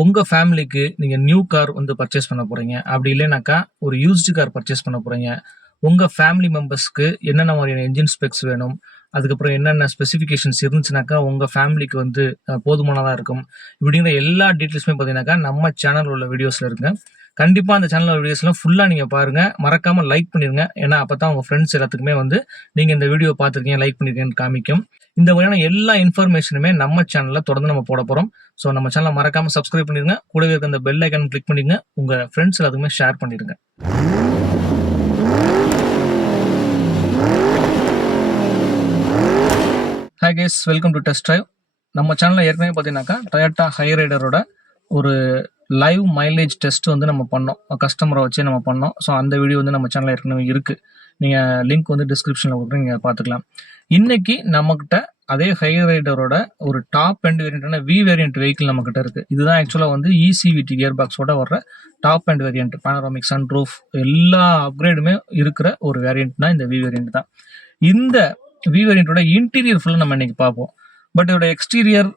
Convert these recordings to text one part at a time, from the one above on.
உங்க ஃபேமிலிக்கு நீங்க நியூ கார் வந்து பர்ச்சேஸ் பண்ண போறீங்க. அப்படி இல்லைனாக்கா, ஒரு யூஸ்டு கார் பர்ச்சேஸ் பண்ண போறீங்க. உங்க ஃபேமிலி மெம்பர்ஸ்க்கு என்னென்ன மாதிரியான என்ஜின் ஸ்பெக்ஸ் வேணும்? அதுக்கப்புறம் என்னென்ன ஸ்பெசிஃபிகேஷன்ஸ் இருந்துச்சுனாக்கா, உங்க ஃபேமிலிக்கு வந்து போதுமானதா இருக்கும். இப்படிங்கிற எல்லா டீட்டெயில்ஸுமே பார்த்தீங்கன்னாக்கா, நம்ம சேனல்ல உள்ள வீடியோஸ்ல இருக்குங்க. கண்டிப்பா அந்த சேனல்ல உள்ள வீடியோஸ்லாம் ஃபுல்லா நீங்க பாருங்க. மறக்காம லைக் பண்ணிருங்க. ஏன்னா, அப்பதான் உங்க ஃப்ரெண்ட்ஸ் எல்லாத்துக்குமே வந்து நீங்க இந்த வீடியோ பார்த்திருக்கீங்க, லைக் பண்ணிருக்கீங்கன்னு காமிக்கும். இந்த மாதிரியான எல்லா இன்ஃபர்மேஷனுமே நம்ம சேனல்ல தொடர்ந்து நம்ம போட போறோம். ஸோ நம்ம சேனலை மறக்காம சப்ஸ்கிரைப் பண்ணிருங்க. கூடவே இருக்க அந்த பெல் ஐக்கான் கிளிக் பண்ணிருங்க. உங்க ஃப்ரெண்ட்ஸ் எல்லாத்துக்குமே ஷேர் பண்ணிருங்க. Hi guys, welcome to test drive. நம்ம சேனல்ல ஏற்கனவே பார்த்தீங்கன்னாக்கா டொயோட்டா ஹைரைடரோட ஒரு லைவ் மைலேஜ் டெஸ்ட் வந்து நம்ம பண்ணோம். கஸ்டமரை வச்சு நம்ம பண்ணோம். ஸோ அந்த வீடியோ வந்து நம்ம சேனல்ல ஏற்கனவே இருக்கு. நீங்க லிங்க் வந்து டிஸ்கிரிப்ஷன்ல கொடுக்குறேன், நீங்க பார்த்துக்கலாம். இன்னைக்கு நம்மகிட்ட அதே ஹைரைடரோட ஒரு டாப் அண்ட் வேரியன்டான வி வேரியன்ட் வெஹிக்கிள் நம்ம கிட்ட இருக்கு. இதுதான் ஆக்சுவலா வந்து இசிவிடி கியர் பாக்ஸோட வர்ற top and variant. Panoramic sunroof எல்லா அப்கிரேடுமே இருக்கிற ஒரு வேரியன்ட் தான் இந்த வி வேரியன்ட் தான். இந்த வி வேரியன்ட்டோட இன்டீரியர் ஃபுல்லாக நம்ம இன்னைக்கு பார்ப்போம். பட் இதோட எக்ஸ்டீரியர்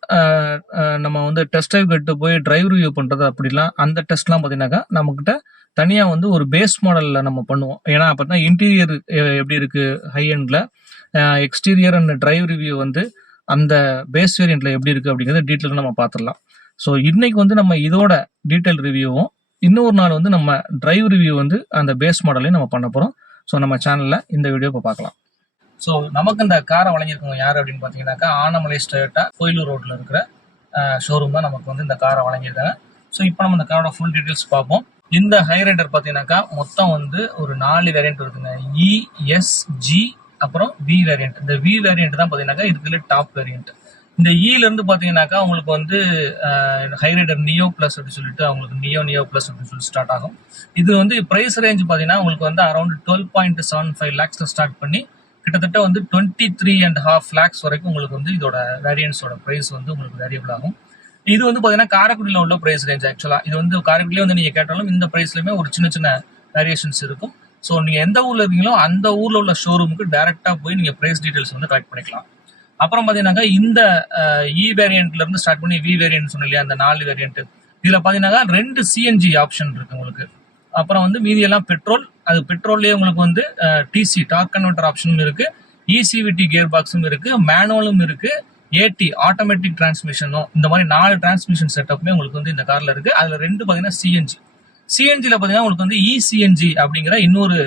நம்ம வந்து டெஸ்ட் ட்ரைவ் கிட்ட போய் டிரைவ் ரிவ்யூ பண்றது அப்படிலாம் அந்த டெஸ்ட்லாம் பார்த்தீங்கன்னாக்கா நம்மகிட்ட தனியாக வந்து ஒரு பேஸ் மாடலில் நம்ம பண்ணுவோம். ஏன்னா அப்போ தான் இன்டீரியர் எப்படி இருக்கு ஹை எண்டில், எக்ஸ்டீரியர் அண்ட் டிரைவ் ரிவ்யூ வந்து அந்த பேஸ் வேரியன்ட்ல எப்படி இருக்கு அப்படிங்கிறத டீட்டெயிலாக நம்ம பார்த்துடலாம். ஸோ இன்னைக்கு வந்து நம்ம இதோட டீட்டெயில் ரிவ்யூவும், இன்னொரு நாள் வந்து நம்ம டிரைவ் ரிவ்யூ வந்து அந்த பேஸ் மாடலையும் நம்ம பண்ண போகிறோம். ஸோ நம்ம சேனலில் இந்த வீடியோ இப்போ பார்க்கலாம். ஸோ நமக்கு இந்த காரை வழங்கியிருக்கவங்க யார் அப்படின்னு பார்த்தீங்கன்னாக்கா, ஆனமலை டொயோட்டா கோயிலூர் ரோட்டில் இருக்கிற ஷோரூம் தான் நமக்கு வந்து இந்த காரை வழங்கியிருக்காங்க. ஸோ இப்போ நம்ம இந்த காரோட ஃபுல் டீட்டெயில்ஸ் பார்ப்போம். இந்த ஹைரைடர் பார்த்தீங்கன்னாக்கா மொத்தம் வந்து ஒரு 4 வேரியன்ட் இருக்குங்க. இஎஸ்ஜி அப்புறம் வி வேரியன்ட். இந்த வி வேரியன்ட் தான் பார்த்தீங்கன்னாக்கா இதுக்குள்ள டாப் வேரியன்ட். இந்த இருந்து பார்த்தீங்கன்னாக்கா உங்களுக்கு வந்து ஹைரைடர் நியோ பிளஸ் அப்படின்னு சொல்லிட்டு அவங்களுக்கு நியோ பிளஸ் அப்படின்னு சொல்லி ஸ்டார்ட் ஆகும். இது வந்து பிரைஸ் ரேஞ்ச் பார்த்தீங்கன்னா உங்களுக்கு வந்து அரௌண்ட் 12.75 lakhs ஸ்டார்ட் பண்ணி கிட்டத்தட்ட வந்து 23.5 lakhs வரைக்கும் உங்களுக்கு வந்து இதோட வேரியன்ஸோட பிரைஸ் வந்து உங்களுக்கு வேரியபிள் ஆகும். இது வந்து பார்த்தீங்கன்னா காரைக்குடியில் உள்ள பிரைஸ் ரேஞ்ச். ஆக்சுவலா இது வந்து காரைக்குடியிலே வந்து நீங்க கேட்டாலும் இந்த பிரைஸ்லயுமே ஒரு சின்ன சின்ன வேரியேஷன்ஸ் இருக்கும். ஸோ நீங்க எந்த ஊர்ல இருக்கீங்களோ அந்த ஊர்ல உள்ள ஷோரூமுக்கு டைரக்டா போய் நீங்க பிரைஸ் டீடைல்ஸ் வந்து கலெக்ட் பண்ணிக்கலாம். அப்புறம் பாத்தீங்கன்னா இந்த இ வேரியன்ட்ல இருந்து ஸ்டார்ட் பண்ணி வி வேரியன்ட் சொன்ன இல்லையா, அந்த 4 வேரியன்ட் இதுல பாத்தீங்கன்னா 2 சிஎன்ஜி ஆப்ஷன் இருக்கு உங்களுக்கு. அப்புறம் வந்து மீதி எல்லாம் பெட்ரோல். அது பெட்ரோல்லயே உங்களுக்கு வந்து டிசி டார்க் கன்வெர்டர் ஆப்ஷனும் இருக்கு, இசிவிடி கியர் பாக்ஸும் இருக்கு, மேனுவலும் இருக்கு, ஏடி ஆட்டோமேட்டிக் டிரான்ஸ்மிஷனும், இந்த மாதிரி 4 டிரான்ஸ்மிஷன் செட்டப்புமே உங்களுக்கு வந்து இந்த கார்ல இருக்கு. அதுல 2 பாத்தீங்கன்னா சிஎன்ஜி. சிஎன்ஜில பாத்தீங்கன்னா உங்களுக்கு வந்து இசிஎன்ஜி அப்படிங்கிற இன்னொரு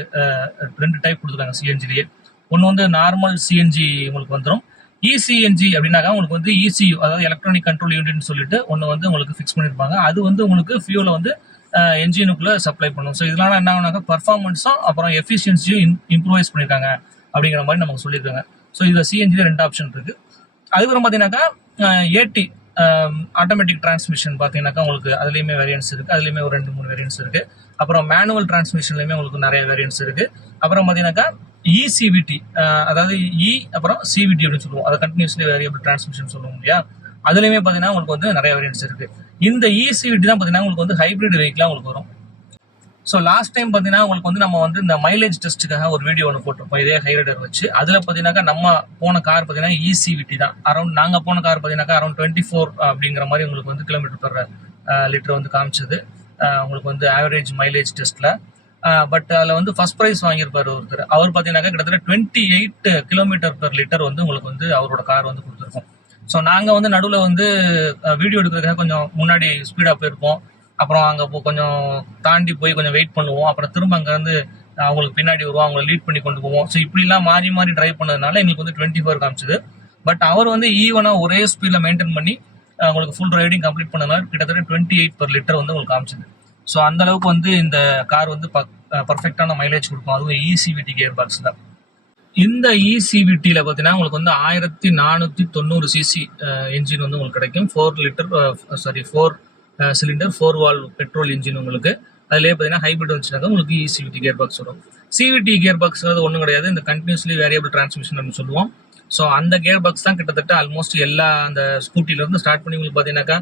2 டைப் கொடுத்துருக்காங்க சிஎன்ஜிலேயே. ஒன்று வந்து நார்மல் சிஎன்ஜி உங்களுக்கு வந்துடும். இசிஎன்ஜி அப்படின்னாக்கா உங்களுக்கு வந்து இசியூ, அதாவது எலக்ட்ரானிக் கண்ட்ரோல் யூனிட்னு சொல்லிட்டு ஒன்று வந்து உங்களுக்கு ஃபிக்ஸ் பண்ணியிருப்பாங்க. அது வந்து உங்களுக்கு ஃபியூலை வந்து என்ஜினுக்குள்ள சப்ளை பண்ணும். ஸோ இதனால என்ன ஆகுனாக்கா பர்ஃபார்மன்ஸும் அப்புறம் எஃபிஷியன்சியும் இம்ப்ரூவைஸ் பண்ணியிருக்காங்க அப்படிங்கிற மாதிரி நமக்கு சொல்லியிருக்காங்க. ஸோ இதில் சிஎன்ஜியில் 2 ஆப்ஷன் இருக்கு. அதுக்கப்புறம் பார்த்தீங்கன்னாக்கா ஏடி ஆட்டோமேட்டிக் டிரான்ஸ்மிஷன் பார்த்தீங்கன்னாக்கா உங்களுக்கு அதுலேயுமே வேரியன்ஸ் இருக்கு. அதுலேயுமே ஒரு 2-3 வேரியன்ஸ் இருக்கு. அப்புறம் மேனுவல் டிரான்ஸ்மிஷன்லையுமே உங்களுக்கு நிறைய வேரியன்ஸ் இருக்கு. அப்புறம் பார்த்தீங்கன்னாக்கா இசிவிடி, அதாவது அப்புறம் சிவிடி அப்படின்னு சொல்லுவோம், அதை கண்டினியூஸ்லி வேரியபிள் டிரான்ஸ்மிஷன் சொல்லுவோம் இல்லையா, அதுலயுமே பார்த்தீங்கன்னா உங்களுக்கு வந்து நிறைய வேரியன்ஸ் இருக்கு. இந்த இசிவிடி தான் பார்த்தீங்கன்னா உங்களுக்கு வந்து ஹைபிரிட் வெஹிக்கிளா உங்களுக்கு வரும். ஸோ லாஸ்ட் டைம் பார்த்தீங்கன்னா உங்களுக்கு வந்து நம்ம வந்து இந்த மைலேஜ் டெஸ்ட்டுக்காக ஒரு வீடியோ ஒன்று போட்டிருப்போம் இதே ஹைரைடர் வச்சு. அதில் பார்த்தீங்கன்னாக்கா நம்ம போன கார் பார்த்தீங்கன்னா இசிவிடி தான். அரௌண்ட் நாங்கள் போன கார் பார்த்தீங்கன்னாக்கா அரௌண்ட் 24 அப்படிங்கிற மாதிரி உங்களுக்கு வந்து கிலோமீட்டர் பெர் லிட்டர் வந்து காமிச்சது உங்களுக்கு வந்து ஆவரேஜ் மைலேஜ் டெஸ்ட்ல. பட் அதில் வந்து ஃபர்ஸ்ட் ப்ரைஸ் வாங்கியிருப்பாரு ஒருத்தர். அவர் பார்த்தீங்கன்னாக்கா கிட்டத்தட்ட 28 கிலோமீட்டர் பெர் லிட்டர் வந்து உங்களுக்கு வந்து அவரோட கார் வந்து கொடுத்துருக்கோம். ஸோ நாங்கள் வந்து நடுவில் வந்து வீடியோ எடுக்கிறதுக்காக கொஞ்சம் முன்னாடி ஸ்பீடாக போயிருப்போம். அப்புறம் அங்கே கொஞ்சம் தாண்டி போய் கொஞ்சம் வெயிட் பண்ணுவோம். அப்புறம் திரும்ப அங்கேருந்து அவங்களுக்கு பின்னாடி வருவோம், அவங்களை லீட் பண்ணி கொண்டு போவோம். ஸோ இப்படிலாம் மாறி மாறி டிரைவ் பண்ணதுனால எங்களுக்கு வந்து 24 காமிச்சது. பட் அவர் வந்து ஈவனாக ஒரே ஸ்பீடில் மெயின்டைன் பண்ணி உங்களுக்கு ஃபுல் ரைடிங் கம்ப்ளீட் பண்ணதுனால கிட்டத்தட்ட 28 பெர் லிட்டர் வந்து உங்களுக்கு காமிச்சது. ஸோ அந்த அளவுக்கு வந்து இந்த கார் வந்து பர்ஃபெக்டான மைலேஜ் கொடுக்கும், அதுவும் இசிவிடி கியர் பாக்ஸ் தான். இந்த இசிவிடியில் பார்த்தீங்கன்னா உங்களுக்கு வந்து 1490 சிசி என்ஜின் வந்து உங்களுக்கு கிடைக்கும். 4 சிலிண்டர் 4 வால்வ் பெட்ரோல் இன்ஜின் உங்களுக்கு. அதுலேயே பார்த்தீங்கன்னா ஹைபிரிட் வந்துச்சுனாக்கா உங்களுக்கு இசிவிடி கியர் பாக்ஸ் வரும். சிவிடி கியர் பாக்ஸ் ஒன்றும் கிடையாது, இந்த கண்டினியூஸ்லி வேரியபிள் டிரான்ஸ்மிஷன் அப்படின்னு சொல்லுவோம். ஸோ அந்த கியர் பாக்ஸ் தான் கிட்டத்தட்ட ஆல்மோஸ்ட் எல்லா அந்த ஸ்கூட்டிலேருந்து ஸ்டார்ட் பண்ணி உங்களுக்கு பார்த்தீங்கன்னாக்கா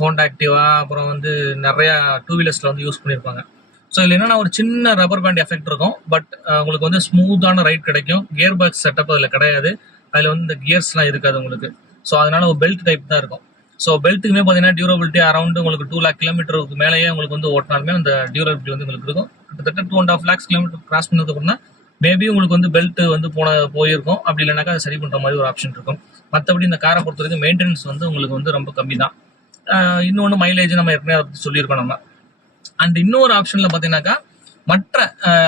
ஹோண்டா ஆக்டிவா அப்புறம் வந்து நிறையா 2 வீலர்ஸில் வந்து யூஸ் பண்ணியிருப்பாங்க. ஸோ இதில் என்னன்னா ஒரு சின்ன ரப்பர் பேண்ட் எஃபெக்ட் இருக்கும். பட் உங்களுக்கு வந்து ஸ்மூத்தான ரைட் கிடைக்கும். கியர் பாக்ஸ் செட்டப் அதில் கிடையாது. அதில் வந்து இந்த கியர்ஸ்லாம் இருக்காது உங்களுக்கு. ஸோ அதனால ஒரு பெல்ட் டைப் தான் இருக்கும். ஸோ பெல்ட்டுக்குமே பார்த்தீங்கன்னா டியூரபிலிட்டி அரௌண்ட் உங்களுக்கு 2 லேக் கிலோமீட்டருக்கு மேலேயே உங்களுக்கு வந்து ஓட்டினாலுமே அந்த டியூரபிலிட்டி வந்து உங்களுக்கு இருக்கும். கிட்டத்தட்ட 2.5 லேக்ஸ் கிலோமீட்டர் கிராஸ் பண்ணதுக்கு அப்புறம் மேபி உங்களுக்கு வந்து பெல்ட் வந்து போயிருக்கும். அப்படி இல்லைனாக்கா அதை சரி பண்ணுற மாதிரி ஒரு ஆப்ஷன் இருக்கும். மற்றபடி இந்த காரை பொறுத்த வரைக்கும் மெயின்டெனன்ஸ் வந்து உங்களுக்கு வந்து ரொம்ப கம்மி தான். இன்னொன்று மைலேஜ் நம்ம ஏற்கனவே அதை பற்றி சொல்லியிருக்கோம் நம்ம. அண்ட் இன்னொரு ஆப்ஷனில் பார்த்தீங்கன்னாக்கா மற்ற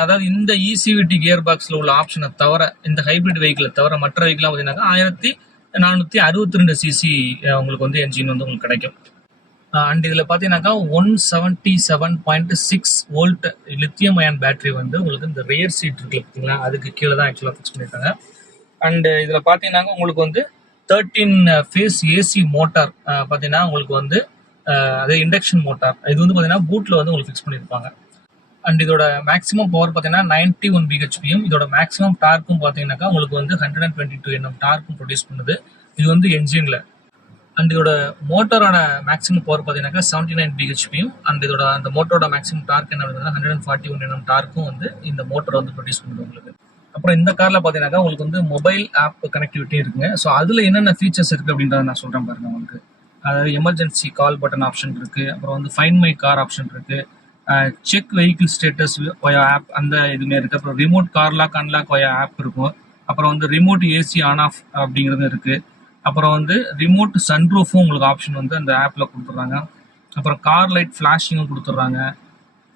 அதாவது இந்த இசிவிடி கியர் பாக்ஸில் உள்ள ஆப்ஷனை தவிர, இந்த ஹைபிரிட் வெஹிக்கிளை தவிர மற்ற வெஹிக்கிளாக பார்த்தீங்கன்னாக்கா 1462 சிசி உங்களுக்கு வந்து என்ஜின் வந்து உங்களுக்கு கிடைக்கும். அண்ட் இதில் பார்த்தீங்கன்னாக்கா 177.6 வோல்ட் லித்தியம் அயன் பேட்டரி வந்து உங்களுக்கு இந்த ரியர் சீட் இருக்கு பார்த்தீங்களா, அதுக்கு கீழே தான் ஆக்சுவலாக ஃபிக்ஸ் பண்ணியிருக்காங்க. அண்ட் இதில் பார்த்தீங்கன்னாக்கா உங்களுக்கு வந்து 13 ஃபேஸ் ஏசி மோட்டார் பார்த்தீங்கன்னா உங்களுக்கு வந்து அதே இண்டக்ஷன் மோட்டார். இது வந்து பார்த்தீங்கன்னா பூட்டில் வந்து உங்களுக்கு ஃபிக்ஸ் பண்ணியிருப்பாங்க. அண்ட் இதோட மேக்ஸிமம் பவர் பார்த்தீங்கன்னா 91 பிஹெச்பியும். இதோட மேக்ஸிமம் டார்க்கும் பார்த்தீங்கன்னாக்கா உங்களுக்கு வந்து 122 Nm டார்க்கும் ப்ரொடியூஸ் பண்ணுது. இது வந்து என்ஜினில். அண்ட் இதோட மோட்டரோட மேக்ஸிமம் பவர் பார்த்தீங்கன்னாக்கா 79 பிஹெச்பியும். அண்ட் இதோட அந்த மோட்டரோட மேக்ஸிமம் டார்க் என்ன பார்த்தீங்கன்னா 141 Nm டார்க்கும் வந்து இந்த மோட்டர் வந்து ப்ரொடியூஸ் பண்ணுது உங்களுக்கு. அப்புறம் இந்த காரில் பார்த்தீங்கன்னாக்கா உங்களுக்கு வந்து மொபைல் ஆப் கனெக்டிவிட்டி இருக்குங்க. ஸோ அதில் என்னென்ன ஃபீச்சர்ஸ் இருக்குது அப்படின்றத நான் சொல்கிறேன் பாருங்க உங்களுக்கு. அதாவது எமர்ஜென்சி கால் பட்டன் ஆப்ஷன் இருக்குது. அப்புறம் வந்து ஃபைண்ட் மை கார் ஆப்ஷன் இருக்குது. செக் வெஹிக்கிள் ஸ்டேட்டஸ் வயா ஆப் அந்த இதுவுமே இருக்குது. அப்புறம் ரிமோட் கார் லாக் அன்லாக் வயா ஆப் இருக்கும். அப்புறம் வந்து ரிமோட் ஏசி ஆன் ஆஃப் அப்படிங்கிறது இருக்குது. அப்புறம் வந்து ரிமோட் சன்ரூஃபும் உங்களுக்கு ஆப்ஷன் வந்து அந்த ஆப்பில் கொடுத்துட்றாங்க. அப்புறம் கார் லைட் ஃப்ளாஷிங்கும் கொடுத்துட்றாங்க.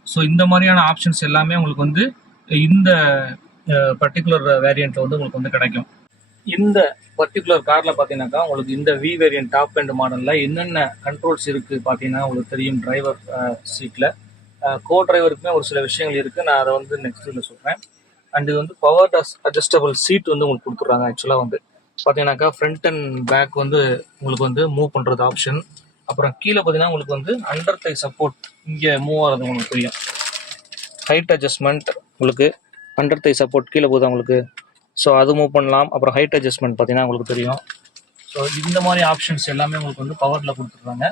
ஸோ இந்த மாதிரியான ஆப்ஷன்ஸ் எல்லாமே உங்களுக்கு வந்து இந்த பர்டிகுலர் வேரியண்ட்டில் வந்து உங்களுக்கு வந்து கிடைக்கும். இந்த பர்டிகுலர் காரில் பார்த்தீங்கன்னாக்கா உங்களுக்கு இந்த வி வேரியன்ட் டாப் எண்ட் மாடலில் என்னென்ன கண்ட்ரோல்ஸ் இருக்குது பார்த்தீங்கன்னா உங்களுக்கு தெரியும். டிரைவர் சீட்டில் கோ டிரைவருக்குமே ஒரு சில விஷயங்கள் இருக்குது. நான் அதை வந்து நெக்ஸ்ட் இதில் சொல்கிறேன். அண்ட் இது வந்து பவர் அட்ஜஸ்டபிள் சீட் வந்து உங்களுக்கு கொடுத்துட்றாங்க. ஆக்சுவலாக வந்து பார்த்தீங்கன்னாக்கா ஃப்ரண்ட் அண்ட் பேக் வந்து உங்களுக்கு வந்து மூவ் பண்ணுறது ஆப்ஷன். அப்புறம் கீழே பார்த்தீங்கன்னா உங்களுக்கு வந்து அண்டர் தை சப்போர்ட் இங்கே மூவ் ஆகிறது உங்களுக்கு தெரியும். ஹைட் அட்ஜஸ்ட்மெண்ட் உங்களுக்கு அண்டர் தை சப்போர்ட் கீழே போகுது உங்களுக்கு. ஸோ அது மூவ் பண்ணலாம். அப்புறம் ஹைட் அட்ஜஸ்ட்மெண்ட் பார்த்தீங்கன்னா உங்களுக்கு தெரியும். ஸோ இந்த மாதிரி ஆப்ஷன்ஸ் எல்லாமே உங்களுக்கு வந்து பவரில் கொடுத்துருக்காங்க.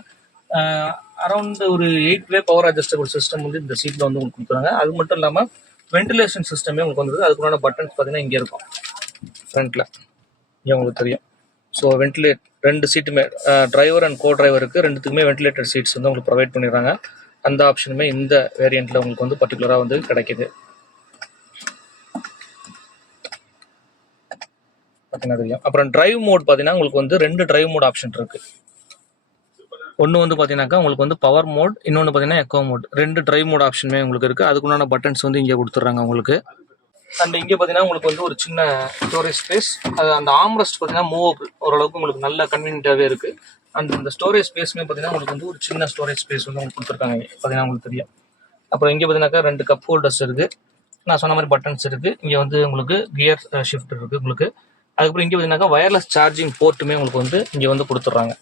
அரௌண்ட் ஒரு 8-வே பவர் அட்ஜஸ்டபிள் சிஸ்டம் வந்து இந்த சீட்டில் வந்து உங்களுக்கு கொடுக்குறாங்க. அது மட்டும் இல்லாமல் வென்டிலேஷன் சிஸ்டமே உங்களுக்கு வந்துருக்கு. அதுக்குள்ளான பட்டன்ஸ் பார்த்தீங்கன்னா இங்கே இருக்கும் ஃப்ரண்ட்டில், இங்கே உங்களுக்கு தெரியும். ஸோ வென்டிலேட் 2 சீட்டுமே டிரைவர் அண்ட் கோ டிரைவருக்கு 2த்துக்குமே வென்டிலேட்டர் சீட்ஸ் வந்து உங்களுக்கு ப்ரொவைட் பண்ணிடுறாங்க. அந்த ஆப்ஷனுமே இந்த வேரியண்ட்டில் உங்களுக்கு வந்து பர்டிகுலராக வந்து கிடைக்கிது பார்த்தீங்கன்னா தெரியும். அப்புறம் டிரைவ் மோட் பார்த்தீங்கன்னா உங்களுக்கு வந்து 2 டிரைவ் மோட் ஆப்ஷன் இருக்குது. ஒன்று வந்து பார்த்தீங்கன்னாக்கா உங்களுக்கு வந்து பவர் மோட், இன்னொன்று பார்த்தீங்கன்னா எக்கோ மோட். 2 டிரைவ் மோட் ஆப்ஷனுமே உங்களுக்கு இருக்குது. அதுக்குண்டான பட்டன்ஸ் வந்து இங்கே கொடுத்துட்றாங்க உங்களுக்கு. அண்ட் இங்கே பார்த்தீங்கன்னா உங்களுக்கு வந்து ஒரு சின்ன ஸ்டோரேஜ் ஸ்பேஸ். அது அந்த ஆம்ரெஸ்ட் பார்த்தீங்கன்னா மூவபிள், ஓரளவுக்கு உங்களுக்கு நல்ல கன்வீனியன்ட்டாகவே இருக்குது. அண்ட் இந்த ஸ்டோரேஜ் ஸ்பேஸுமே பார்த்தீங்கன்னா உங்களுக்கு வந்து ஒரு சின்ன ஸ்டோரேஜ் ஸ்பேஸ் வந்து உங்களுக்கு கொடுத்துருக்காங்க பார்த்தீங்கன்னா உங்களுக்கு தெரியும். அப்புறம் இங்கே பார்த்தீங்கன்னாக்கா 2 கப் ஹோல்டர்ஸ் இருக்குது. நான் சொன்ன மாதிரி பட்டன்ஸ் இருக்குது. இங்கே வந்து உங்களுக்கு கியர் ஷிஃப்ட் இருக்குது உங்களுக்கு. அதுக்கப்புறம் இங்கே பார்த்தீங்கன்னாக்கா வயர்லெஸ் சார்ஜிங் போர்ட்டுமே உங்களுக்கு வந்து இங்கே வந்து கொடுத்துட்றாங்க.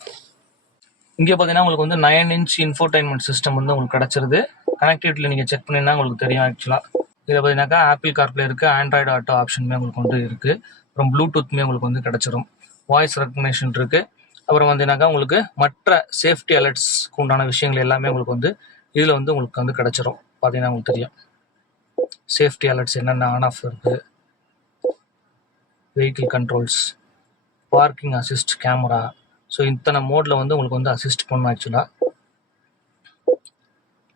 இங்கே பார்த்தீங்கன்னா உங்களுக்கு வந்து 9 இன்ச் இன்ஃபோடைன்மெண்ட் சிஸ்டம் வந்து உங்களுக்கு கிடச்சிருது. கனெக்டிவிட்டியில் நீங்கள் செக் பண்ணிங்கன்னா உங்களுக்கு தெரியும். ஆக்சுவலாக இதில் பார்த்தீங்கன்னாக்கா ஆப்பிள் கார்ப்ளே இருக்குது, ஆண்ட்ராய்டு ஆட்டோ ஆப்ஷனுமே உங்களுக்கு வந்து இருக்குது. அப்புறம் ப்ளூடூத்துமே உங்களுக்கு வந்து கிடச்சிரும். வாய்ஸ் ரெக்கக்னேஷன் இருக்குது. அப்புறம் பார்த்தீங்கன்னாக்கா உங்களுக்கு மற்ற சேஃப்டி அலர்ட்ஸ்க்கு உண்டான விஷயங்கள் எல்லாமே உங்களுக்கு வந்து இதில் வந்து உங்களுக்கு வந்து கிடச்சிரும். பார்த்தீங்கன்னா உங்களுக்கு தெரியும் சேஃப்டி அலர்ட்ஸ் என்னென்ன ஆன் ஆஃப் இருக்குது, vehicle controls, parking assist camera. So இத்தனை மோடில் வந்து உங்களுக்கு வந்து அசிஸ்ட் பண்ணணும் ஆக்சுவலாக.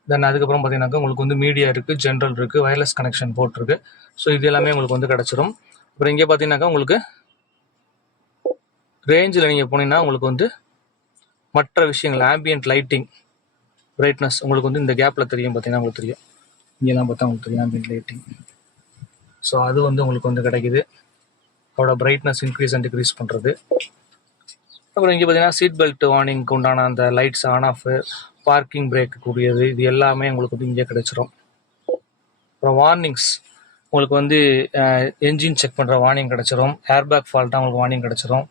தென் அதுக்கப்புறம் பார்த்தீங்கன்னாக்கா உங்களுக்கு வந்து மீடியா இருக்குது, ஜென்ரல் இருக்குது, வயர்லெஸ் கனெக்ஷன் போர்ட் இருக்குது. ஸோ இது எல்லாமே உங்களுக்கு வந்து கிடச்சிரும். அப்புறம் இங்கே பார்த்தீங்கன்னாக்கா உங்களுக்கு ரேஞ்சில் நீங்கள் போனீங்கன்னா உங்களுக்கு வந்து மற்ற விஷயங்கள் ஆம்பியன்ட் லைட்டிங், பிரைட்னஸ் உங்களுக்கு வந்து இந்த கேப்பில் தெரியும். பார்த்தீங்கன்னா உங்களுக்கு தெரியும், இங்கெல்லாம் பார்த்தா உங்களுக்கு தெரியும் ஆம்பியன்ட் லைட்டிங். ஸோ அது வந்து உங்களுக்கு வந்து கிடைக்குது. அதோட பிரைட்னஸ் இன்க்ரீஸ் அண்ட் டிக்ரீஸ் பண்ணுறது. அப்புறம் இங்கே பார்த்தீங்கன்னா சீட் பெல்ட் வார்னிங்க்கு உண்டான அந்த lights on off, parking brake கூடியது, இது எல்லாமே உங்களுக்கு வந்து இங்கே கிடைச்சிரும். அப்புறம் வார்னிங்ஸ் உங்களுக்கு வந்து என்ஜின் செக் பண்ணுற வார்னிங் கிடச்சிரும். ஏர்பேக் ஃபால்ட்டாக உங்களுக்கு வார்னிங் கிடச்சிரும்.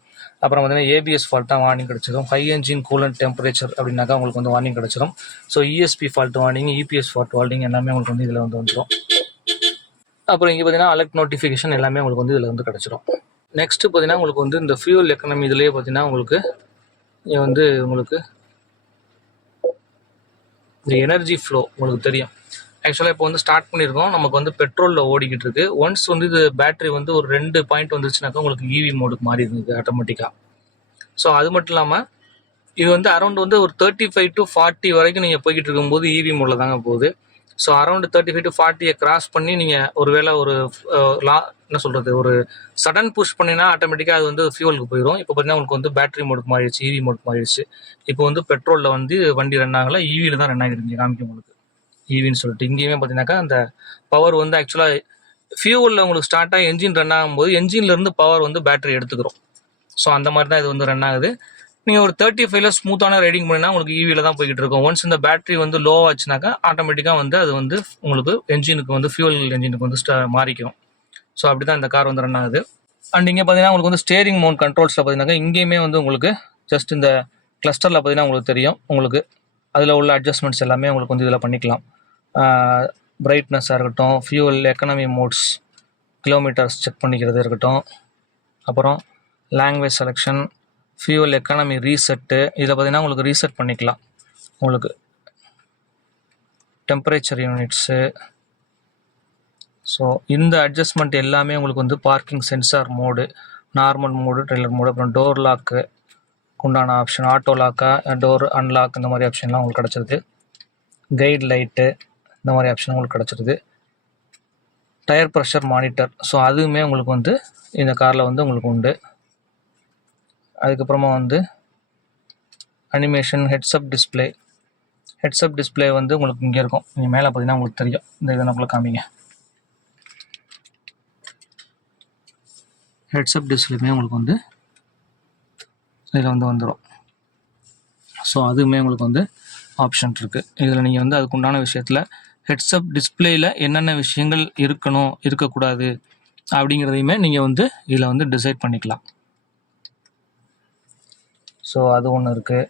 அப்புறம் பார்த்தீங்கன்னா ஏபிஎஸ் ஃபால்ட்டாக வார்னிங் கிடச்சிரும். ஹை என்ஜின் கூலண்ட் டெம்பரேச்சர் அப்படின்னாக்கா உங்களுக்கு வந்து வார்னிங் கிடச்சிரும். So ESP fault warning, EPS fault warning எல்லாமே உங்களுக்கு வந்து இதில் வந்து வந்துடும். அப்புறம் இங்கே பார்த்தீங்கன்னா அலர்ட் நோட்டிஃபிகேஷன் எல்லாமே உங்களுக்கு வந்து இதில் வந்து கிடச்சிரும். நெக்ஸ்ட்டு பார்த்தீங்கன்னா உங்களுக்கு வந்து இந்த ஃபியூல் எக்கனமி இதுலேயே பார்த்தீங்கன்னா உங்களுக்கு இங்கே வந்து உங்களுக்கு இந்த எனர்ஜி ஃப்ளோ உங்களுக்கு தெரியும். ஆக்சுவலாக இப்போ வந்து ஸ்டார்ட் பண்ணியிருக்கோம், நமக்கு வந்து பெட்ரோலில் ஓடிக்கிட்டு இருக்கு. ஒன்ஸ் வந்து இது பேட்டரி வந்து ஒரு 2 பாயிண்ட் வந்துருச்சுனாக்கா உங்களுக்கு இவி மோடுக்கு மாறி இருந்தது ஆட்டோமேட்டிக்காக. ஸோ அது மட்டும் இல்லாமல் இது வந்து அரௌண்ட் வந்து ஒரு 35 to 40 வரைக்கும் நீங்கள் போய்கிட்டு இருக்கும்போது இவி மோடில் தாங்க போகுது. ஸோ அரௌண்ட் 35 to 40 கிராஸ் பண்ணி நீங்கள் ஒருவேளை ஒரு என்ன சொல்கிறது, ஒரு சடன் புஷ் பண்ணினா ஆட்டோமேட்டிக்காக அது வந்து ஃபியூவலுக்கு போயிடும். இப்போ பார்த்தீங்கன்னா உங்களுக்கு வந்து பேட்டரி மோடுக்கு மாறிடுச்சு, இவி மோடுக்கு மாறிடுச்சு. இப்போ வந்து பெட்ரோலில் வந்து வண்டி ரன் ஆகலை, இவியில் தான் ரன் ஆகிருக்கு காமிக்கும் உங்களுக்கு இவின்னு சொல்லிட்டு. இங்கேயுமே பார்த்தீங்கன்னாக்கா அந்த பவர் வந்து ஆக்சுவலாக ஃபியூவலில் உங்களுக்கு ஸ்டார்ட் ஆகி என்ஜின் ரன் ஆகும்போது என்ஜின்லேருந்து பவர் வந்து பேட்டரி எடுத்துக்கிறோம். ஸோ அந்த மாதிரி தான் இது வந்து ரன் ஆகுது. நீங்கள் ஒரு 35ல ஸ்மூத்தான ரைடிங் பண்ணினா உங்களுக்கு இவியில் தான் போய்கிட்டு இருக்கும். ஒன்ஸ் இந்த பேட்டரி வந்து லோ ஆச்சுனாக்கா ஆட்டோமேட்டிக்காக வந்து அது வந்து உங்களுக்கு என்ஜினுக்கு வந்து ஃபியூவல் என்ஜினுக்கு வந்து மாறிக்கும். ஸோ அப்படி தான் இந்த கார் வந்து ரன் ஆகுது. அண்ட் இங்கே பார்த்தீங்கன்னா உங்களுக்கு வந்து ஸ்டேரிங் மவுண்ட் கண்ட்ரோல்ஸில் பார்த்தீங்கன்னாக்கா இங்கேயுமே வந்து உங்களுக்கு ஜஸ்ட் இந்த கிளஸ்டரில் பார்த்தீங்கன்னா உங்களுக்கு தெரியும், உங்களுக்கு அதில் உள்ள அட்ஜஸ்ட்மெண்ட்ஸ் எல்லாமே உங்களுக்கு வந்து இதில் பண்ணிக்கலாம். பிரைட்னஸாக இருக்கட்டும், fuel economy modes, kilometres check பண்ணிக்கிறது இருக்கட்டும், அப்புறம் language selection, fuel economy reset, இதில் பார்த்தீங்கன்னா உங்களுக்கு ரீசெட் பண்ணிக்கலாம். உங்களுக்கு டெம்பரேச்சர் யூனிட்ஸு. ஸோ இந்த அட்ஜஸ்ட்மெண்ட் எல்லாமே உங்களுக்கு வந்து parking sensor mode, normal mode, trailer mode, அப்புறம் டோர் லாக்கு உண்டான ஆப்ஷன், ஆட்டோ லாக்கா, டோர் அன்லாக், இந்த மாதிரி ஆப்ஷன்லாம் உங்களுக்கு கிடச்சிருது. கைட் லைட்டு, இந்த மாதிரி ஆப்ஷன் உங்களுக்கு கிடச்சிருது. டயர் ப்ரெஷர் மானிட்டர், ஸோ அதுவுமே உங்களுக்கு வந்து இந்த காரில் வந்து உங்களுக்கு உண்டு. அதுக்கப்புறமா வந்து அனிமேஷன், ஹெட்ஸ்அப் டிஸ்பிளே வந்து உங்களுக்கு இங்கே இருக்கும். நீங்கள் மேலே பார்த்தீங்கன்னா உங்களுக்கு தெரியும். இந்த இதனக்குள்ளே காமிங்க. ஹெட்ஸ்அப் டிஸ்பிளேமே உங்களுக்கு வந்து இதில் வந்து வந்துடும். ஸோ அதுவுமே உங்களுக்கு வந்து ஆப்ஷன் இருக்குது. இதில் நீங்கள் வந்து அதுக்குண்டான விஷயத்தில் ஹெட்ஸ்அப் டிஸ்பிளேயில் என்னென்ன விஷயங்கள் இருக்கணும், இருக்கக்கூடாது அப்படிங்கிறதையுமே நீங்கள் வந்து இதில் வந்து டிசைட் பண்ணிக்கலாம். ஸோ அது ஒன்று இருக்குது.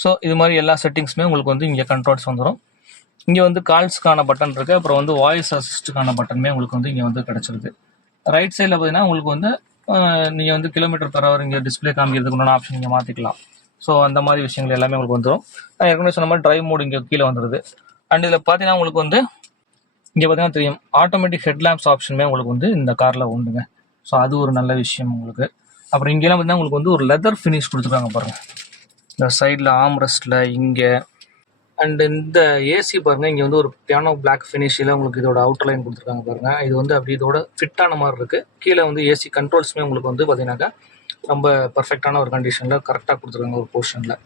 ஸோ இது மாதிரி எல்லா செட்டிங்ஸுமே உங்களுக்கு வந்து இங்கே கண்ட்ரோல்ஸ் வந்துடும். இங்கே வந்து கால்ஸ்க்கான பட்டன் இருக்குது, அப்புறம் வந்து வாய்ஸ் அசிஸ்ட்டுக்கான பட்டனுமே உங்களுக்கு வந்து இங்கே வந்து கிடச்சிருது. ரைட் சைடில் பார்த்தீங்கன்னா உங்களுக்கு வந்து நீங்கள் வந்து கிலோமீட்டர் பெர் ஹவர் இங்கே டிஸ்பிளே காமிக்கிறதுக்கு உண்டான ஆப்ஷன் இங்கே மாற்றிக்கலாம். ஸோ அந்த மாதிரி விஷயங்கள் எல்லாமே உங்களுக்கு வந்துடும். நான் ஏற்கனவே சொன்ன மாதிரி டிரைவ் மோடு இங்கே கீழே வந்துடுது. அண்ட் இதில் பார்த்தீங்கன்னா உங்களுக்கு வந்து இங்கே பார்த்தீங்கன்னா தெரியும், ஆட்டோமேட்டிக் ஹெட்லாம்ப்ஸ் ஆப்ஷனுமே உங்களுக்கு வந்து இந்த காரில் உண்டுங்க. ஸோ அது ஒரு நல்ல விஷயம் உங்களுக்கு. அப்புறம் இங்கெல்லாம் பார்த்தீங்கன்னா உங்களுக்கு வந்து ஒரு லெதர் ஃபினிஷ் கொடுத்துருக்காங்க பாருங்கள், இந்த சைடில் ஆம்ரெஸ்ட்டில் இங்கே. அண்ட் இந்த ஏசி பாருங்கள், இங்கே வந்து ஒரு பியானோ பிளாக் ஃபினிஷில் உங்களுக்கு இதோட அவுட்டர் லைன் கொடுத்துருக்காங்க பாருங்கள். இது வந்து அப்படி இதோட ஃபிட்டான மாதிரி இருக்குது. கீழே வந்து ஏசி கண்ட்ரோல்ஸுமே உங்களுக்கு வந்து பார்த்தீங்கன்னாக்கா ரொம்ப பர்ஃபெக்டான ஒரு கண்டிஷனில் கரெக்டாக கொடுத்துருக்காங்க ஒரு போர்ஷனில்.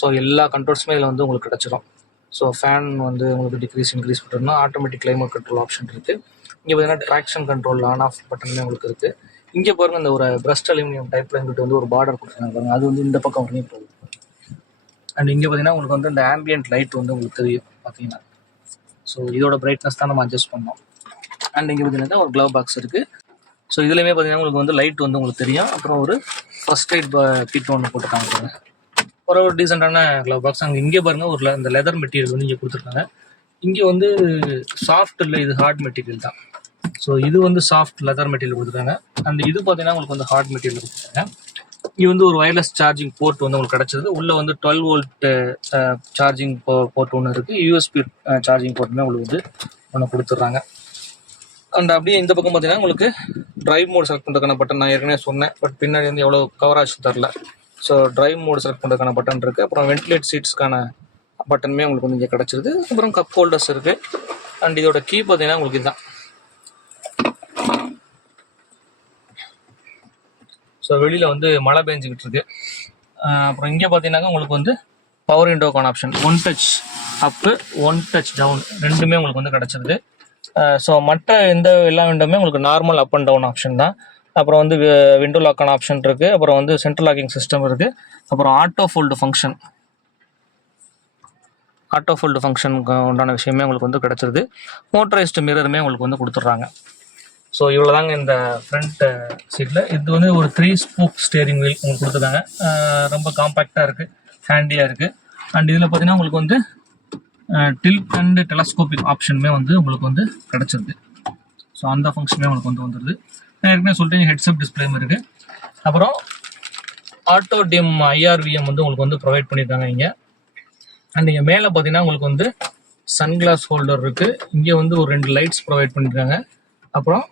ஸோ எல்லா கண்ட்ரோல்ஸுமே இதில் வந்து உங்களுக்கு கிடச்சிடும். ஸோ ஃபேன் வந்து உங்களுக்கு டிக்ரீஸ் இன்க்ரீஸ் பண்ணுறதுனா ஆட்டோமேட்டிக் கிளைமேட் கண்ட்ரோல் ஆப்ஷன் இருக்குது. இங்கே பார்த்தீங்கன்னா ட்ராக்ஷன் கண்ட்ரோல் ஆன் ஆஃப் பட்டனுமே உங்களுக்கு இருக்குது. இங்கே பாருங்கள், இந்த ஒரு பிரஸ்ட் அலுமினியம் டைப்பில் எங்கிட்ட வந்து ஒரு பார்டர் கொடுத்துருக்காங்க பாருங்கள், அது வந்து இந்த பக்கம் வரையும் போகுது. அண்ட் இங்கே பார்த்தீங்கன்னா உங்களுக்கு வந்து இந்த ஆம்பியன்ட் லைட் வந்து உங்களுக்கு தெரியும் பார்த்தீங்கன்னா. ஸோ இதோட பிரைட்னஸ் தான் நம்ம அட்ஜஸ்ட் பண்ணோம். அண்ட் இங்கே பார்த்தீங்கன்னா ஒரு க்ளவ் பாக்ஸ் இருக்குது. ஸோ இதுலேயுமே பார்த்தீங்கன்னா உங்களுக்கு வந்து லைட் வந்து உங்களுக்கு தெரியும். அப்புறம் ஒரு ஃபர்ஸ்ட் எய்ட் கிட் ஒன்று போட்டுருக்காங்க பாருங்கள், ஒரு டீசெண்டான க்ளவ் பாக்ஸ். அங்கே இங்கே பாருங்கள் ஒரு இந்த லெதர் மெட்டீரியல் வந்து இங்கே கொடுத்துருக்காங்க. இங்கே வந்து சாஃப்ட் இல்லை, இது ஹார்ட் மெட்டீரியல் தான். ஸோ இது வந்து சாஃப்ட் லெதர் மெட்டீரியல் கொடுத்துருக்காங்க. அண்ட் இது பார்த்தீங்கன்னா உங்களுக்கு வந்து ஹார்ட் மெட்டீரியல் கொடுத்துருக்காங்க. இது வந்து ஒரு வயர்லெஸ் சார்ஜிங் போர்ட் வந்து உங்களுக்கு கிடச்சிது. உள்ளே வந்து 12 வோல்ட் சார்ஜிங் போர்ட் ஒன்று இருக்குது. யூஎஸ்பி சார்ஜிங் போர்ட்டுமே உங்களுக்கு வந்து ஒன்று கொடுத்துட்றாங்க. அண்ட் அப்படியே இந்த பக்கம் பார்த்தீங்கன்னா உங்களுக்கு டிரைவ் மோட் செலக்ட் பண்ணுறதுக்கான பட்டன் நான் ஏற்கனவே சொன்னேன், பட் பின்னாடி வந்து எவ்வளோ கவராஜ் தரல. ஸோ டிரைவ் மோட் செலக்ட் பண்ணுறதுக்கான பட்டன் இருக்குது. அப்புறம் வென்டிலேட் சீட்ஸ்க்கான பட்டனுமே உங்களுக்கு வந்து இங்கே கிடச்சிருது. அப்புறம் கப் ஹோல்டர்ஸ் இருக்குது. அண்ட் இதோட கீ பார்த்தீங்கன்னா உங்களுக்கு இதுதான். ஸோ வெளியில் வந்து மழை பெஞ்சிக்கிட்டு இருக்கு. அப்புறம் இங்கே பார்த்தீங்கன்னாக்கா உங்களுக்கு வந்து பவர் விண்டோக்கான option, 1 touch up 1 touch down ரெண்டுமே உங்களுக்கு வந்து கிடச்சிருது. ஸோ மற்ற எல்லா விண்டோமே உங்களுக்கு normal up and down option தான். அப்புறம் வந்து விண்டோ லாக்கான ஆப்ஷன் இருக்குது. அப்புறம் வந்து சென்ட்ரல் லாக்கிங் சிஸ்டம் இருக்குது. அப்புறம் ஆட்டோ ஃபோல்டு ஃபங்க்ஷனுக்கு உண்டான விஷயமே உங்களுக்கு வந்து கிடச்சிருது. மோட்டரைஸ்டு மிரருமே உங்களுக்கு வந்து கொடுத்துட்றாங்க. ஸோ இவ்வளோ தாங்க இந்த ஃப்ரண்ட் சீட்டில். இது வந்து ஒரு 3 ஸ்போக் ஸ்டேரிங் வீல் உங்களுக்கு கொடுத்துருக்காங்க. ரொம்ப காம்பேக்டாக இருக்குது, ஹேண்டியாக இருக்குது. அண்ட் இதில் பார்த்தீங்கன்னா உங்களுக்கு வந்து டில்ட் அண்ட் டெலஸ்கோபிக் ஆப்ஷனுமே வந்து உங்களுக்கு வந்து கிடச்சிருது. ஸோ அந்த ஃபங்க்ஷனுமே உங்களுக்கு வந்து வந்துடுது. நான் ஏற்கனவே சொல்லிட்டு ஹெட்ஸ்அப் டிஸ்பிளேயும் இருக்குது. அப்புறம் ஆட்டோ டிம் IRVM வந்து உங்களுக்கு வந்து ப்ரொவைட் பண்ணியிருக்காங்க இங்கே. அண்ட் இங்கே மேலே பார்த்தீங்கன்னா உங்களுக்கு வந்து சன்கிளாஸ் ஹோல்டர் இருக்குது. இங்கே வந்து ஒரு 2 லைட்ஸ் ப்ரொவைட் பண்ணியிருக்காங்க. அப்புறம்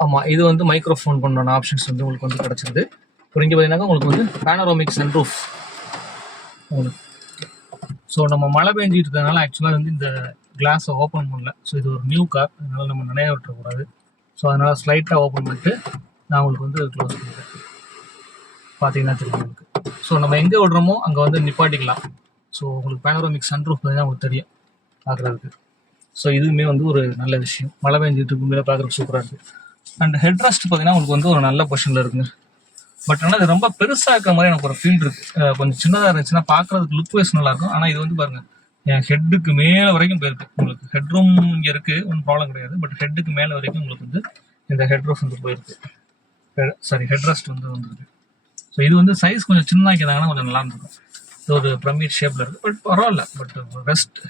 ஆமாம், இது வந்து மைக்ரோஃபோன் பண்ண ஆப்ஷன்ஸ் வந்து உங்களுக்கு வந்து கிடச்சிருது. அப்புறம் இங்கே பார்த்தீங்கன்னா உங்களுக்கு வந்து பேனரோமிக் சன்ரூஃப் உங்களுக்கு. ஸோ நம்ம மழை பெஞ்சிட்டு இருக்கிறதுனால ஆக்சுவலாக வந்து இந்த கிளாஸை ஓப்பன் பண்ணல. ஸோ இது ஒரு நியூ கார், அதனால் நம்ம நினைய விட்டுறக்கூடாது. ஸோ அதனால் ஸ்லைட்டாக ஓப்பன் பண்ணிட்டு நான் உங்களுக்கு வந்து க்ளோஸ் பண்ணுறேன். பார்த்தீங்கன்னா தெரியும் உங்களுக்கு. ஸோ நம்ம எங்கே விடுறோமோ அங்கே வந்து நிப்பாட்டிக்கலாம். ஸோ உங்களுக்கு பேனரோமிக் சன்ரூஃப் பார்த்தீங்கன்னா உங்களுக்கு தெரியும் பார்க்குறதுக்கு. ஸோ இதுவுமே வந்து ஒரு நல்ல விஷயம். மழை பெஞ்சிட்டு இருக்கும் மேலே பார்க்குறதுக்கு சூப்பராக இருக்குது. அண்ட் ஹெட் ரெஸ்ட் பார்த்தீங்கன்னா உங்களுக்கு வந்து ஒரு நல்ல பொசிஷனில் இருக்குங்க. பட் ஆனால் இது ரொம்ப பெருசாக இருக்கிற மாதிரி எனக்கு ஒரு ஃபீல் இருக்குது. கொஞ்சம் சின்னதாக இருந்துச்சுன்னா பார்க்குறதுக்கு லுக் வைஸ் நல்லாயிருக்கும். ஆனால் இது வந்து பாருங்கள் என் ஹெட்டுக்கு மேலே வரைக்கும் போயிருக்கு. உங்களுக்கு ஹெட் ரூம் இங்கே இருக்குது, ஒன்றும் ப்ராப்ளம் கிடையாது. பட் ஹெட்டுக்கு மேலே வரைக்கும் உங்களுக்கு வந்து இந்த ஹெட் ரூஃப் வந்து போயிருக்கு. ஹெட் ரெஸ்ட் வந்து வந்துருக்கு. ஸோ இது வந்து சைஸ் கொஞ்சம் சின்னதாக்கிதாங்கன்னா கொஞ்சம் நல்லா இருந்திருக்கும். இது ஒரு பிரமிட் ஷேப்பில் இருக்குது. பட் பரவாயில்ல. பட்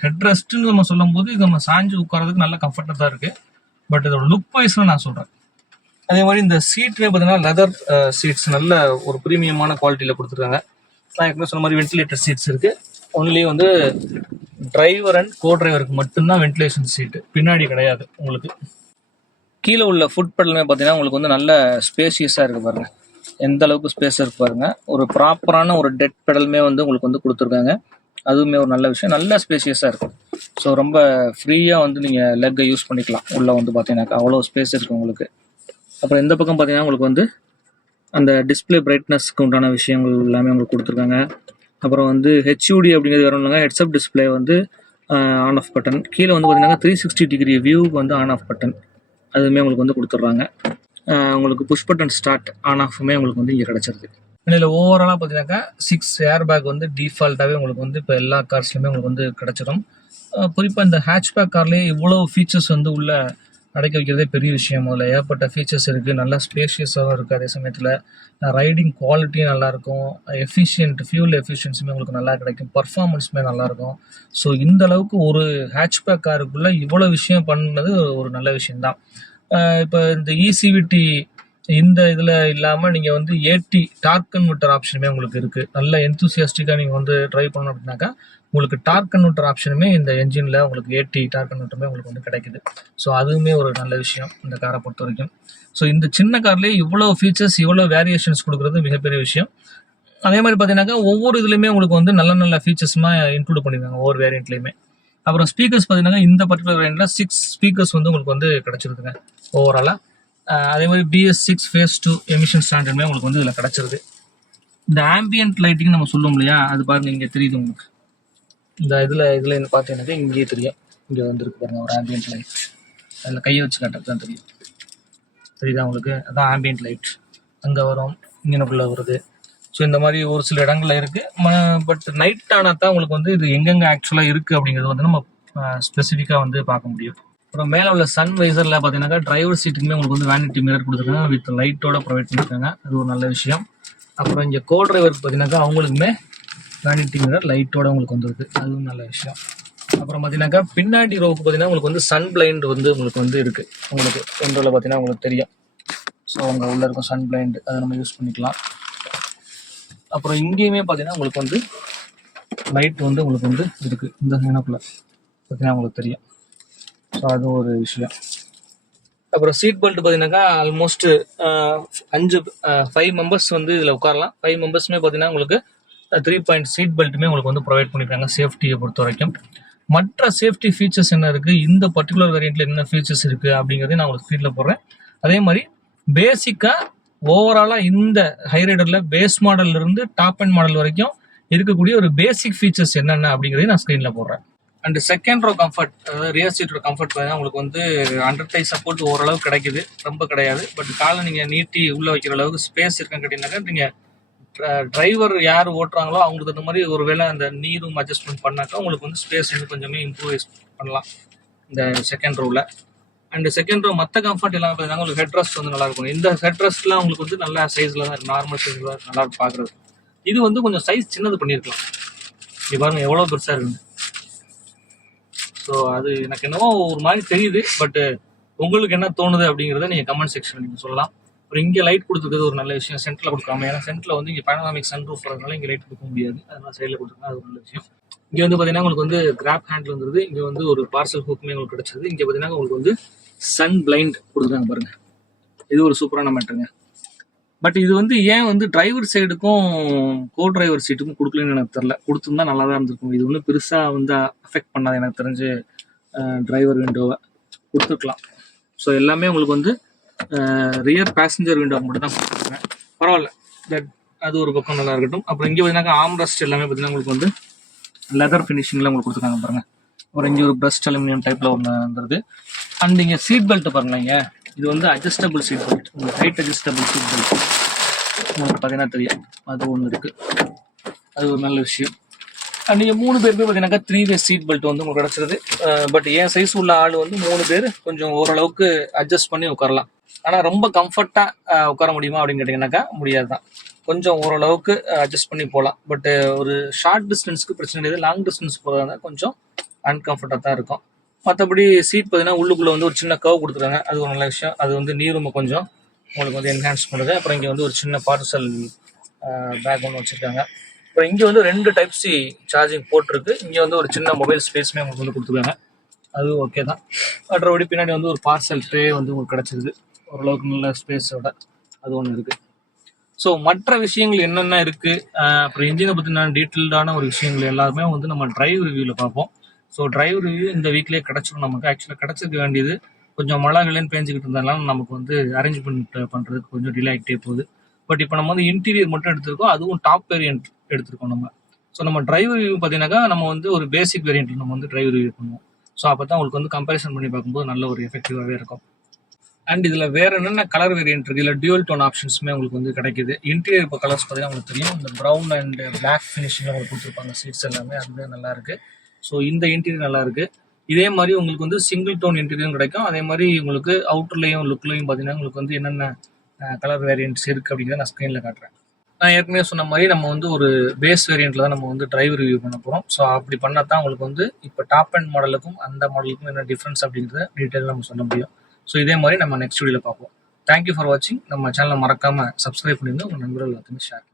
ஹெட் ரெஸ்ட்டுன்னு நம்ம சொல்லும் போது இது நம்ம சாஞ்சு உட்காரதுக்கு நல்ல கம்ஃபர்ட்டாக தான் இருக்குது. பட் இதோட லுக் வைஸ்னு நான் சொல்கிறேன். அதே மாதிரி இந்த சீட்டுமே பார்த்தீங்கன்னா லெதர் சீட்ஸ் நல்ல ஒரு ப்ரீமியமான குவாலிட்டியில் கொடுத்துருக்காங்க. நான் ஏற்கனவே சொன்ன மாதிரி வென்டிலேட்டர் சீட்ஸ் இருக்குது. ஒன்லி வந்து டிரைவர் அண்ட் கோ டிரைவருக்கு மட்டும்தான் வென்டிலேஷன் சீட்டு, பின்னாடி கிடையாது. உங்களுக்கு கீழே உள்ள ஃபுட் பெடலுமே பார்த்தீங்கன்னா உங்களுக்கு வந்து நல்ல ஸ்பேஷியஸாக இருக்குது பாருங்கள். எந்த அளவுக்கு ஸ்பேஸ் இருக்கு பாருங்க. ஒரு ப்ராப்பரான ஒரு டெட் பெடலுமே வந்து உங்களுக்கு வந்து கொடுத்துருக்காங்க. அதுவுமே ஒரு நல்ல விஷயம். நல்ல ஸ்பேஷியஸாக இருக்கும். ஸோ ரொம்ப ஃப்ரீயாக வந்து நீங்கள் லெக்கை யூஸ் பண்ணிக்கலாம். உள்ளே வந்து பார்த்தீங்கன்னாக்கா அவ்வளோ ஸ்பேஸ் இருக்குது உங்களுக்கு. அப்புறம் இந்த பக்கம் பார்த்தீங்கன்னா உங்களுக்கு வந்து அந்த டிஸ்பிளே பிரைட்னஸ்க்கு உண்டான விஷயங்கள் எல்லாமே உங்களுக்கு கொடுத்துருக்காங்க. அப்புறம் வந்து ஹெச்யூடி அப்படிங்கிறது வேற ஒன்றுங்க. ஹெட்ஸ்அப் டிஸ்பிளே வந்து ஆன் ஆஃப் பட்டன். கீழே வந்து பார்த்தீங்கன்னா 360 டிகிரி வியூக்கு வந்து ஆன் ஆஃப் பட்டன் அதுவுமே உங்களுக்கு வந்து கொடுத்துட்றாங்க. உங்களுக்கு புஷ் பட்டன் ஸ்டார்ட் ஆன் ஆஃப்மே உங்களுக்கு வந்து இங்கே கிடச்சிருது. இதில் ஓவராலாக பார்த்தீங்கன்னாக்கா 6 ஏர் பேக் வந்து டிஃபால்ட்டாகவே உங்களுக்கு வந்து இப்போ எல்லா கார்ஸ்லையுமே உங்களுக்கு வந்து கிடச்சிடும். குறிப்பாக இந்த ஹேட்ச்பேக் கார்லேயே இவ்வளோ ஃபீச்சர்ஸ் வந்து உள்ள அடைக்க வைக்கிறதே பெரிய விஷயம். அதில் ஏற்பட்ட ஃபீச்சர்ஸ் இருக்குது. நல்லா ஸ்பேஷியஸாகவும் இருக்குது. அதே சமயத்தில் ரைடிங் குவாலிட்டியும் நல்லாயிருக்கும். ஃபியூல் எஃபிஷியன்ஸுமே உங்களுக்கு நல்லா கிடைக்கும். பர்ஃபார்மன்ஸுமே நல்லாயிருக்கும். ஸோ இந்த அளவுக்கு ஒரு ஹேட்ச்பேக் காருக்குள்ளே இவ்வளோ விஷயம் பண்ணது ஒரு நல்ல விஷயம்தான். இப்போ இந்த இசிவிடி இந்த இதில் இல்லாமல் நீங்கள் வந்து ஏடி டார்க் கன்வெர்ட்டர் ஆப்ஷனுமே உங்களுக்கு இருக்குது. நல்ல எந்தூசியாஸ்டிக்காக நீங்கள் வந்து ட்ரைவ் பண்ணணும் அப்படின்னாக்கா உங்களுக்கு டார்க் கன்வெர்ட்டர் ஆப்ஷனுமே இந்த என்ஜினில் உங்களுக்கு ஏடி டார்க் கன்வெர்ட்டருமே உங்களுக்கு வந்து கிடைக்குது. ஸோ அதுவுமே ஒரு நல்ல விஷயம் இந்த காரை பொறுத்த வரைக்கும். ஸோ இந்த சின்ன கார்லேயே இவ்வளோ ஃபீச்சர்ஸ் இவ்வளோ வேரியேஷன்ஸ் கொடுக்குறது மிகப்பெரிய விஷயம். அதே மாதிரி பார்த்தீங்கன்னாக்கா ஒவ்வொரு இதுலையுமே உங்களுக்கு வந்து நல்ல நல்ல ஃபீச்சர்ஸுமா இன்க்ளூட் பண்ணியிருக்காங்க ஒவ்வொரு வேரியண்ட்லையுமே. அப்புறம் ஸ்பீக்கர்ஸ் பார்த்தீங்கன்னா இந்த பர்டிகுலர் வேரியண்ட்டில் 6 ஸ்பீக்கர்ஸ் வந்து உங்களுக்கு வந்து கிடச்சிருக்குங்க ஓவராலாக. அதே மாதிரி BS6 Phase 2 எமிஷன் ஸ்டாண்டர்டுமே உங்களுக்கு வந்து இதில் கிடச்சிருக்கு. இந்த ஆம்பியன்ட் லைட்டிங் நம்ம சொல்லுவோம் இல்லையா, அது பாருங்க இங்கே தெரியுது உங்களுக்கு. இந்த இதில் பார்த்தீங்கன்னாக்கா இங்கேயே தெரியும். இங்கே வந்துருக்கு பாருங்க ஒரு ஆம்பியன்ட் லைட். அதில் கையை வச்சு காட்டுறது தான் தெரியும். தெரியுதா உங்களுக்கு? அதான் ஆம்பியன்ட் லைட். அங்கே வரும், இங்கனக்குள்ளே வருது. ஸோ இந்த மாதிரி ஒரு சில இடங்கள்ல இருக்குது. பட் நைட் ஆனால் தான் உங்களுக்கு வந்து இது எங்கெங்கே ஆக்சுவலாக இருக்குது அப்படிங்கிறது வந்து நம்ம ஸ்பெசிஃபிக்காக வந்து பார்க்க முடியும். அப்புறம் மேலே உள்ள சன் வைசரில் பார்த்தீங்கன்னாக்கா டிரைவர் சீட்டுக்குமே உங்களுக்கு வந்து வேனிட்டி மிரர் கொடுத்துருக்காங்க. வித் லைட்டோட ப்ரொவைட் பண்ணியிருக்காங்க. அது ஒரு நல்ல விஷயம். அப்புறம் இங்கே கோ டிரைவருக்கு பார்த்தீங்கன்னாக்கா அவங்களுக்குமே வேனிட்டி மிரர் லைட்டோட உங்களுக்கு வந்துருக்கு. அதுவும் நல்ல விஷயம். அப்புறம் பார்த்தீங்கன்னாக்கா பின்னாடி ரோவுக்கு பார்த்தீங்கன்னா உங்களுக்கு வந்து சன் பிளைண்ட் வந்து உங்களுக்கு வந்து இருக்குது. உங்களுக்கு ஒன்றில் பார்த்தீங்கன்னா உங்களுக்கு தெரியும். ஸோ அங்கே உள்ள இருக்கும் சன் பிளைண்ட், அதை நம்ம யூஸ் பண்ணிக்கலாம். அப்புறம் இங்கேயுமே பார்த்தீங்கன்னா உங்களுக்கு வந்து லைட் வந்து உங்களுக்கு வந்து இருக்குது. இந்த சைனக்குள்ளே பார்த்தீங்கன்னா உங்களுக்கு தெரியும். ஸோ அது ஒரு விஷயம். அப்புறம் சீட் பெல்ட் பார்த்தீங்கன்னாக்கா ஆல்மோஸ்ட் 5 மெம்பர்ஸ் வந்து இதில் உட்காரலாம். 5 மெம்பர்ஸுமே பார்த்தீங்கன்னா உங்களுக்கு 3 பாயிண்ட் சீட் பெல்ட்டுமே உங்களுக்கு வந்து ப்ரொவைட் பண்ணியிருக்காங்க சேஃப்டியை பொறுத்த வரைக்கும். மற்ற சேஃப்டி ஃபீச்சர்ஸ் என்ன இருக்குது, இந்த பர்டிகுலர் வேரியண்ட்டில் என்ன ஃபீச்சர்ஸ் இருக்குது அப்படிங்கிறதையும் நான் உங்களுக்கு ஸ்க்ரீனில் போடுறேன். அதே மாதிரி பேசிக்காக ஓவராலாக இந்த ஹைரைடரில் பேஸ் மாடல்ல இருந்து டாப் அண்ட் மாடல் வரைக்கும் இருக்கக்கூடிய ஒரு பேசிக் ஃபீச்சர்ஸ் என்னென்ன அப்படிங்கிறதையும் நான் ஸ்க்ரீனில் போடுறேன். அண்ட் செகண்ட் ரோ கம்ஃபர்ட், அதாவது ரியர் சீட்டோட கம்ஃபர்ட் பார்த்தீங்கன்னா உங்களுக்கு வந்து அண்டர் தை சப்போர்ட் ஓரளவு கிடைக்குது, ரொம்ப கிடையாது. பட் காலை நீங்கள் நீட்டி உள்ளே வைக்கிற அளவுக்கு ஸ்பேஸ் இருக்குன்னு கேட்டிங்கனாக்கா நீங்கள் டிரைவர் யார் ஓட்டுறாங்களோ அவங்களுக்கு தகுந்த மாதிரி ஒரு வேளை அந்த நீரும் அட்ஜஸ்ட்மெண்ட் பண்ணாக்கா உங்களுக்கு வந்து ஸ்பேஸ் வந்து கொஞ்சமே இம்ப்ரூவைஸ் பண்ணலாம் இந்த செகண்ட் ரோவில். அண்ட் செகண்ட் ரோ மற்ற கம்ஃபர்ட் எல்லாம் பார்த்தீங்கன்னா உங்களுக்கு ஹெட் ரெஸ்ட் வந்து நல்லா இருக்கும். இந்த ஹெட் ரெஸ்ட்லாம் உங்களுக்கு வந்து நல்ல சைஸில் தான் நார்மல் சைஸில் தான் நல்லா பார்க்குறது. இது வந்து கொஞ்சம் சைஸ் சின்னது பண்ணியிருக்கலாம். இது பாருங்க எவ்வளோ பெருசாக இருக்குது. ஸோ அது எனக்கு என்னவோ ஒரு மாதிரி தெரியுது. பட் உங்களுக்கு என்ன தோணுது அப்படிங்கிறத நீங்கள் கமெண்ட் செக்ஷனில் நீங்கள் சொல்லலாம். அப்புறம் இங்கே லைட் கொடுத்துருக்கிறது ஒரு நல்ல விஷயம். சென்டரில் கொடுக்காம, ஏன்னா சென்டரில் வந்து இங்கே பேனராமிக் சன் ரூஃப் வரதுனால இங்கே லைட் கொடுக்க முடியாது. அதனால சைடில் கொடுத்துருக்காங்க, அது ஒரு நல்ல விஷயம். இங்கே வந்து பார்த்தீங்கன்னா உங்களுக்கு வந்து கிராப் ஹேண்டில் வந்துருது. இங்கே வந்து ஒரு பார்சல் ஹூக்குமே உங்களுக்கு கிடைச்சது. இங்கே பார்த்தீங்கன்னா உங்களுக்கு வந்து சன் பிளைண்ட் கொடுத்துருக்காங்க பாருங்க. இது ஒரு சூப்பரான மேட்டருங்க. பட் இது வந்து ஏன் வந்து டிரைவர் சைடுக்கும் கோ டிரைவர் சீட்டுக்கும் கொடுக்கலன்னு எனக்கு தெரியல. கொடுத்துருந்தா நல்லா தான் இருந்திருக்கும். இது ஒன்றும் பெருசாக வந்து அஃபெக்ட் பண்ணாது எனக்கு தெரிஞ்சு. டிரைவர் விண்டோவை கொடுத்துருக்கலாம். ஸோ எல்லாமே உங்களுக்கு வந்து ரியர் பேசஞ்சர் விண்டோ மட்டும் தான் கொடுத்துருக்காங்க. பரவாயில்ல, தட் அது ஒரு பக்கம் நல்லா இருக்கட்டும். அப்புறம் இங்கே பார்த்தீங்கன்னா ஆம்ரெஸ்ட் எல்லாமே பார்த்தீங்கன்னா உங்களுக்கு வந்து லெதர் ஃபினிஷிங்கில் உங்களுக்கு கொடுத்துருக்காங்க பாருங்கள். அப்புறம் இங்கே ஒரு பிரஸ்ட் அலுமினியம் டைப்பில் ஒன்று வந்துருது. அண்ட் இங்கே சீட் பெல்ட் பாருங்களேங்க, இது வந்து அட்ஜஸ்டபிள் சீட் பெல்ட், உங்களுக்கு ஹைட் அட்ஜஸ்டபிள் சீட் பெல்ட் உங்களுக்கு பார்த்தீங்கன்னா தெரியும். அது ஒன்று இருக்குது, அது ஒரு நல்ல விஷயம். அண்ட் நீங்கள் 3 பேருக்கு பார்த்தீங்கன்னாக்கா 3-வே சீட் பெல்ட் வந்து உங்களுக்கு கிடச்சிருது. பட் என் சைஸ் உள்ள ஆள் வந்து 3 பேர் கொஞ்சம் ஓரளவுக்கு அட்ஜஸ்ட் பண்ணி உட்காரலாம். ஆனால் ரொம்ப கம்ஃபர்ட்டாக உட்கார முடியுமா அப்படின்னு கேட்டிங்கன்னாக்கா முடியாது தான். கொஞ்சம் ஓரளவுக்கு அட்ஜஸ்ட் பண்ணி போகலாம். பட் ஒரு ஷார்ட் டிஸ்டன்ஸ்க்கு பிரச்சனை கிடையாது. லாங் டிஸ்டன்ஸ் போகிறதா கொஞ்சம் அன்கம்ஃபர்ட்டாக தான் இருக்கும். மற்றபடி சீட் பார்த்தீங்கன்னா உள்ளுக்குள்ளே வந்து ஒரு சின்ன கர்வ் கொடுத்துருக்காங்க, அது ஒரு நல்ல விஷயம். அது வந்து நீ ரூமை கொஞ்சம் உங்களுக்கு வந்து என்ஹான்ஸ் பண்ணுறது. அப்புறம் இங்கே வந்து ஒரு சின்ன பார்சல் பேக் ஒன்று வச்சுருக்காங்க. அப்புறம் இங்கே வந்து 2 டைப் சி சார்ஜிங் போட்டிருக்கு. இங்கே வந்து ஒரு சின்ன மொபைல் ஸ்பேஸுமே உங்களுக்கு வந்து கொடுத்துருக்காங்க, அது ஓகே தான். மற்றபடி பின்னாடி வந்து ஒரு பார்சல் ட்ரே வந்து உங்களுக்கு கிடச்சிருது, ஓரளவுக்கு நல்ல ஸ்பேஸோட, அது ஒன்று இருக்குது. ஸோ மற்ற விஷயங்கள் என்னென்ன இருக்குது, அப்புறம் இன்ஜினை பற்றின டீட்டெயில்டான ஒரு விஷயங்கள் எல்லாருமே வந்து நம்ம டிரைவ் ரிவ்யூவில் பார்ப்போம். ஸோ டிரைவ் ரிவ்யூ இந்த வீக்லேயே கிடச்சிடும் நமக்கு. ஆக்சுவலாக கிடச்சிருக்க வேண்டியது கொஞ்சம் மழை கிளைன்னு பேஞ்சிக்கிட்டு இருந்தாலும் நமக்கு வந்து அரேஞ்ச்மெண்ட் பண்ணுறதுக்கு கொஞ்சம் டிலே ஆகிட்டே போகுது. பட் இப்போ நம்ம வந்து இன்டீரியர் மட்டும் எடுத்திருக்கோம், அதுவும் டாப் வேரியன்ட் எடுத்திருக்கோம் நம்ம. ஸோ நம்ம டிரைவ் ரிவ்யூ பார்த்தீங்கன்னாக்கா நம்ம வந்து ஒரு பேசிக் வேரியன்ட் நம்ம வந்து டிரைவ் ரிவ்யூ பண்ணுவோம். ஸோ அப்போ தான் உங்களுக்கு வந்து கம்பேரிசன் பண்ணி பார்க்கும்போது நல்ல ஒரு எஃபெக்டிவாகவே இருக்கும். அண்ட் இதில் வேற என்னென்ன கலர் வேரியன்ட் இருக்குது, இல்லை டியூவல் டோன் ஆப்ஷன்ஸுமே உங்களுக்கு வந்து கிடைக்குது. இன்டீரியர் இப்போ கலர்ஸ் பார்த்தீங்கன்னா உங்களுக்கு தெரியும், இந்த ப்ரௌன் அண்ட் பிளாக் ஃபினிஷிங் உங்களுக்கு கொடுத்துருப்பாங்க சீட்ஸ் எல்லாமே, அதுவே நல்லா இருக்கு. ஸோ இந்த இன்டீரியர் நல்லா இருக்கு. இதே மாதிரி உங்களுக்கு வந்து சிங்கிள் டோன் இன்டீரியரும் கிடைக்கும். அதே மாதிரி உங்களுக்கு அவுட்டர்லையும் லுக்லையும் பார்த்தீங்கன்னா உங்களுக்கு வந்து என்னென்ன கலர் வேரியன்ட்ஸ் இருக்குது அப்படிங்கிறத நான் ஸ்க்ரீனில் காட்டுறேன். நான் ஏற்கனவே சொன்ன மாதிரி நம்ம வந்து ஒரு பேஸ் வேரியண்ட்டில் தான் நம்ம வந்து டிரைவ் ரிவ்யூ பண்ண போகிறோம். ஸோ அப்படி பண்ணால் தான் உங்களுக்கு வந்து இப்போ டாப் அண்ட் மாடலுக்கும் அந்த மாடலுக்கும் என்ன டிஃப்ரென்ஸ் அப்படிங்கிறத டீட்டெயில் நம்ம சொல்ல முடியும். ஸோ இதே மாதிரி நம்ம நெக்ஸ்ட் வீடியோவில் பார்ப்போம். தேங்க்யூ ஃபார் வாட்சிங். நம்ம சேனலை மறக்காமல் சப்ஸ்கிரைப் பண்ணியிருந்தோம், உங்கள் நண்பர்கள் எல்லாத்தையுமே ஷேர்